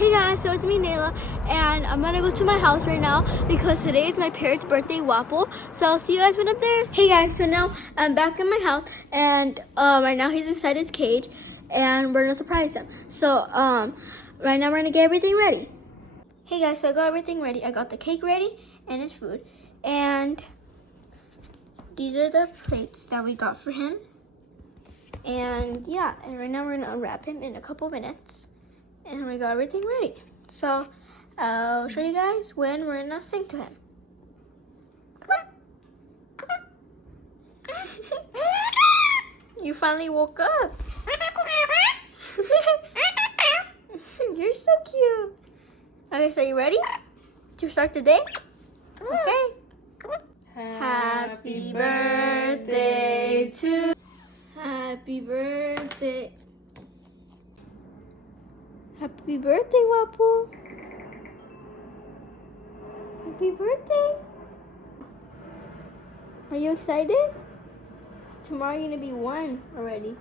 Hey guys, so it's me Nayla, and I'm gonna go to my house right now because today is my parrot's birthday, Guapo. So I'll see you guys when I'm there. Hey guys, so now I'm back in my house, and right now he's inside his cage, and we're gonna surprise him. So right now we're gonna get everything ready. Hey guys, so I got everything ready. I got the cake ready and his food, and these are the plates that we got for him. And yeah, and right now we're gonna unwrap him in a couple minutes. And we got everything ready. So I'll show you guys when we're gonna sing to him. You finally woke up. You're so cute. Okay, so you ready to start the day? Okay. Happy birthday to. Happy birthday. Happy birthday, Guapo. Happy birthday. Are you excited? Tomorrow you're gonna be one already.